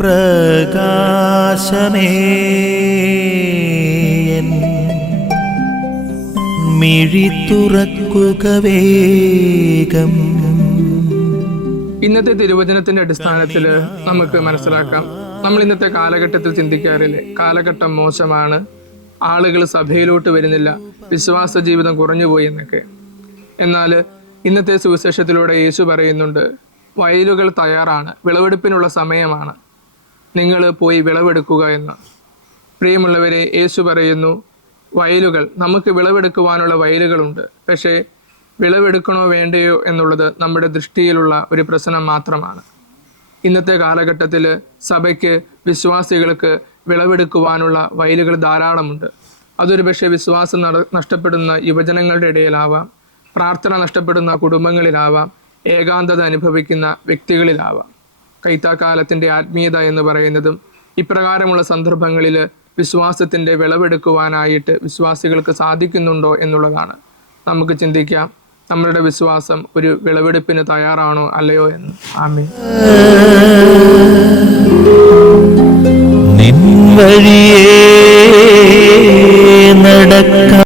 പ്രകാശമേ മിഴി തുറക്കുക വേഗം. ഇന്നത്തെ തിരുവചനത്തിന്റെ അടിസ്ഥാനത്തിൽ നമുക്ക് മനസ്സിലാക്കാം, നമ്മൾ ഇന്നത്തെ കാലഘട്ടത്തിൽ ചിന്തിക്കാറില്ലേ, കാലഘട്ടം മോശമാണ്, ആളുകൾ സഭയിലോട്ട് വരുന്നില്ല, വിശ്വാസ ജീവിതം കുറഞ്ഞുപോയി എന്നൊക്കെ. എന്നാൽ ഇന്നത്തെ സുവിശേഷത്തിലൂടെ യേശു പറയുന്നുണ്ട്, വയലുകൾ തയ്യാറാണ്, വിളവെടുപ്പിനുള്ള സമയമാണ്, നിങ്ങൾ പോയി വിളവെടുക്കുക എന്ന്. പ്രിയമുള്ളവരെ, യേശു പറയുന്നു, വയലുകൾ, നമുക്ക് വിളവെടുക്കുവാനുള്ള വയലുകളുണ്ട്. പക്ഷേ വിളവെടുക്കണോ വേണ്ടയോ എന്നുള്ളത് നമ്മുടെ ദൃഷ്ടിയിലുള്ള ഒരു പ്രശ്നം മാത്രമാണ്. ഇന്നത്തെ കാലഘട്ടത്തിൽ സഭയ്ക്ക്, വിശ്വാസികൾക്ക് വിളവെടുക്കുവാനുള്ള വയലുകൾ ധാരാളമുണ്ട്. അതൊരു പക്ഷേ വിശ്വാസം നഷ്ടപ്പെടുന്ന യുവജനങ്ങളുടെ ഇടയിലാവാം, പ്രാർത്ഥന നഷ്ടപ്പെടുന്ന കുടുംബങ്ങളിലാവാം, ഏകാന്തത അനുഭവിക്കുന്ന വ്യക്തികളിലാവാം. കൈത്താക്കാലത്തിൻ്റെ ആത്മീയത എന്ന് പറയുന്നതും ഇപ്രകാരമുള്ള സന്ദർഭങ്ങളിൽ വിശ്വാസത്തിൻ്റെ വിളവെടുക്കുവാനായിട്ട് വിശ്വാസികൾക്ക് സാധിക്കുന്നുണ്ടോ എന്നുള്ളതാണ്. നമുക്ക് ചിന്തിക്കാം, നമ്മളുടെ വിശ്വാസം ഒരു വിളവെടുപ്പിന് തയ്യാറാണോ അല്ലയോ എന്ന്. ആമേൻ. നിൻ വഴിയേ